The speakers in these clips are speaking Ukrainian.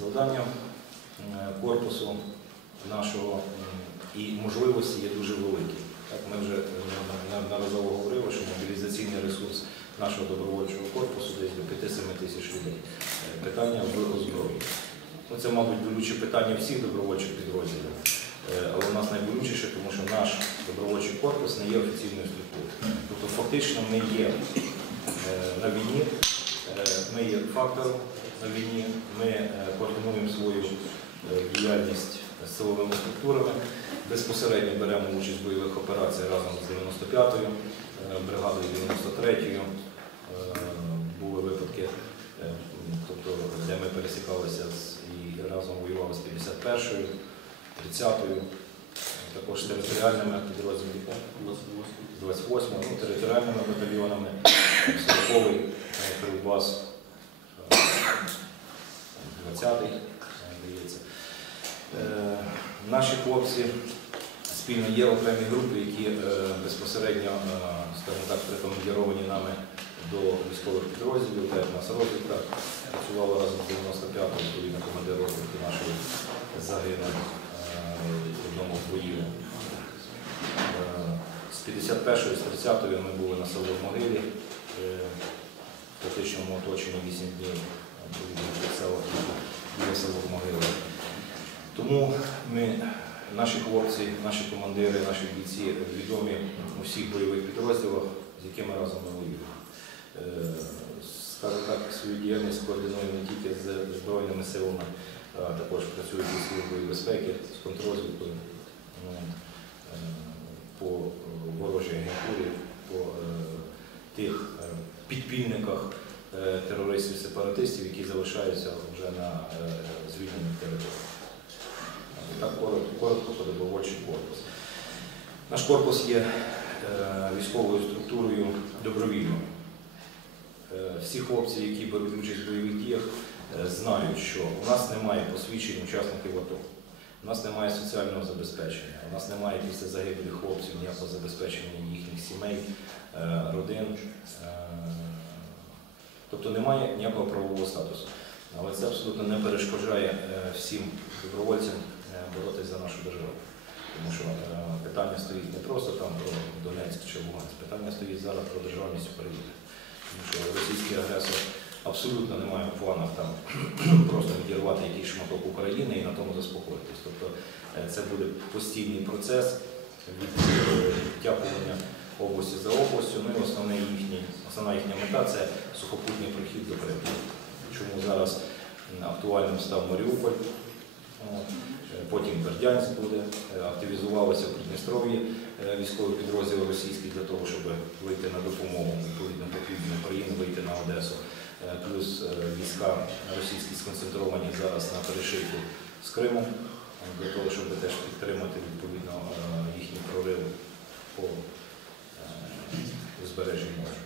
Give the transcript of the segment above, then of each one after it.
Завданням е, корпусу нашого і можливості є дуже великі. Так, ми вже е, неодноразово говорили, що мобілізаційний ресурс нашого добровольчого корпусу десь до 5-7 тисяч людей. Е, Питання в озброєнні. Ну, це, мабуть, болюче питання всіх добровольчих підрозділів. Але у нас найболючіше, тому що наш добровольчий корпус не є офіційною структурою. Тобто фактично ми є на війні, ми є фактором на війні, ми е, координуємо свою е, діяльність з силовими структурами, безпосередньо беремо участь в бойових операціях разом з 95-ю е, бригадою, 93-ю. Е, Були випадки, тобто, де ми пересікалися і разом воювали з 51-ю, 30-ю, також територіальними підрозділами. з 28 ну, територіальними батальйонами, 40-й е, Кривбас, 20-й, е, здається. Е, Наші хлопці спільно є окремі групи, які е, безпосередньо, е, скажімо так, прикомандіровані нами до військових підрозділів, де в нас розвідка працювала разом з 95-м, відповідно командир розвідки нашої загинув е, в одному. Е, З 51-ї, з 30-ї ми були на село в могилі, в фактичному оточенні 8 днів, біля село в могилі. Тому ми, наші хлопці, наші командири, наші бійці відомі у всіх бойових підрозділах, з якими разом ми воюємо. Е, Скажу так, свою діяльність координуємо не тільки з Збройними силами, а також працюють зі службою безпеки, з контрозвідкою. Е, по ворожій агентурі, по е, тих підпільниках терористів-сепаратистів, які залишаються вже на е, звільнених територіях. Е, Так коротко, по добровольчий корпус. Наш корпус є е, військовою структурою добровільною. Е, Всі хлопці, які беруть участь в бойових діях, е, знають, що у нас немає посвідчень учасників АТО. У нас немає соціального забезпечення, у нас немає після загибелі хлопців ніякого забезпечення їхніх сімей, е, родин. Тобто немає ніякого правового статусу. Але це абсолютно не перешкоджає е, всім добровольцям е, боротися за нашу державу. Тому що е, питання стоїть не просто там про Донецьк чи Луганськ, питання стоїть зараз про державність України. Тому що російський агресор абсолютно не має в планах там просто відірвати якийсь шматок України і на тому заспокоїтись. Тобто це буде постійний процес відтягування області за областю. Ну і основний їхній, основна їхня мета це сухопутний прохід до Криму. Чому зараз актуальним став Маріуполь, потім Бердянськ буде, активізувалися в Придністров'ї е, військові підрозділи російські для того, щоб вийти на допомогу відповідно по півдню України, вийти на Одесу. Е, Плюс е, війська російські сконцентровані зараз на перешийку з Криму, е, для того, щоб теж підтримати відповідно їхній прорив по узбережжю моря.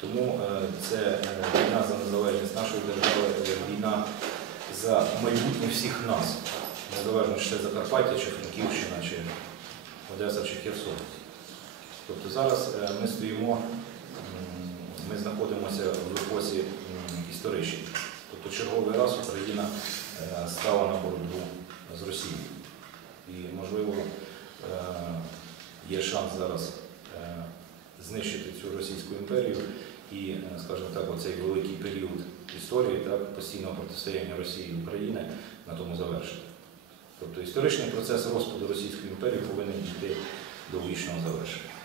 Тому е, це е, війна за незалежність нашої держави, війна за майбутнє всіх нас, незалежно чи це Закарпаття, чи Франківщина, чи Одеса, чи Херсон. Тобто зараз е, ми стоїмо, ми знаходимося в епосі історичній. Тобто черговий раз Україна стала на боротьбу з Росією. І, можливо, є шанс зараз знищити цю Російську імперію і, е, скажімо так, оцей великий період історії, так, постійного протистояння Росії і України на тому завершити. Тобто історичний процес розпаду Російської імперії повинен йти до вічного завершення.